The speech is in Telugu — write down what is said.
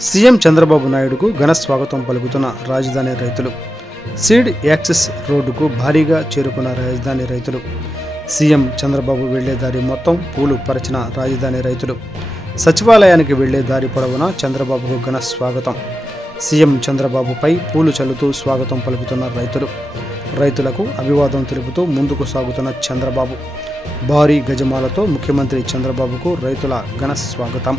సీఎం చంద్రబాబు నాయుడుకు ఘన స్వాగతం పలుకుతున్న రాజధాని రైతులు. సీడ్ యాక్సెస్ రోడ్డుకు భారీగా చేరుకున్న రాజధాని రైతులు. సీఎం చంద్రబాబు వెళ్లే దారి మొత్తం పూలు పరచిన రాజధాని రైతులు. సచివాలయానికి వెళ్లే దారి పొడవునా చంద్రబాబుకు ఘన స్వాగతం. సీఎం చంద్రబాబుపై పూలు చల్లుతూ స్వాగతం పలుకుతున్న రైతులు. రైతులకు అభివాదం తెలుపుతూ ముందుకు సాగుతున్న చంద్రబాబు. భారీ గజమాలతో ముఖ్యమంత్రి చంద్రబాబుకు రైతుల ఘన స్వాగతం.